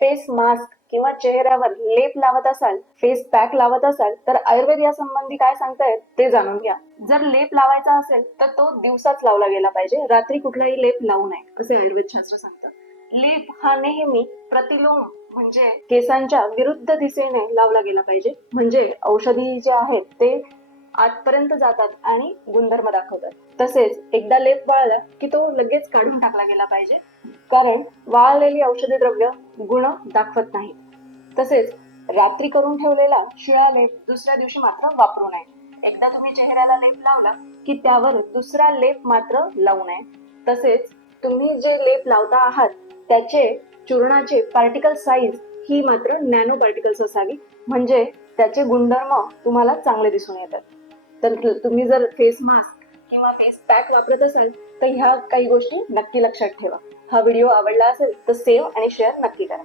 Face mask किंवा चेहऱ्यावर लेप लावत असाल फेस पॅक लावत असाल तर आयुर्वेद या संबंधी काय सांगतायत ते जाणून घ्या. जर लेप लावायचा असेल तर तो दिवसाच लावला गेला पाहिजे. रात्री कुठलाही लेप लावू नये असे आयुर्वेद शास्त्र सांगतं लेप हा नेहमी प्रतिलोम म्हणजे केसांच्या विरुद्ध दिशेने लावला गेला पाहिजे. म्हणजे औषधी जे आहेत ते आतपर्यंत जातात आणि गुणधर्म दाखवतात. तसेच एकदा लेप वाळला की तो लगेच काढून टाकला गेला पाहिजे. कारण वाळलेली औषधी द्रव्य गुण दाखवत नाही तसेच रात्री करून ठेवलेला शिळा लेप दुसऱ्या दिवशी मात्र वापरू नये. एकदा तुम्ही चेहऱ्याला लेप लावला की त्यावर दुसरा लेप मात्र लावू नये. तसेच तुम्ही जे लेप लावता आहात त्याचे चूर्णाचे पार्टिकल साईज ही मात्र नॅनो पार्टिकल्स असावी. म्हणजे त्याचे गुणधर्म तुम्हाला चांगले दिसून येतात. तर तुम्ही जर फेस मास्क किंवा फेस पॅक वापरत असाल तर ह्या काही गोष्टी नक्की लक्षात ठेवा. हा व्हिडिओ आवडला असेल तर सेव्ह आणि शेअर नक्की करा.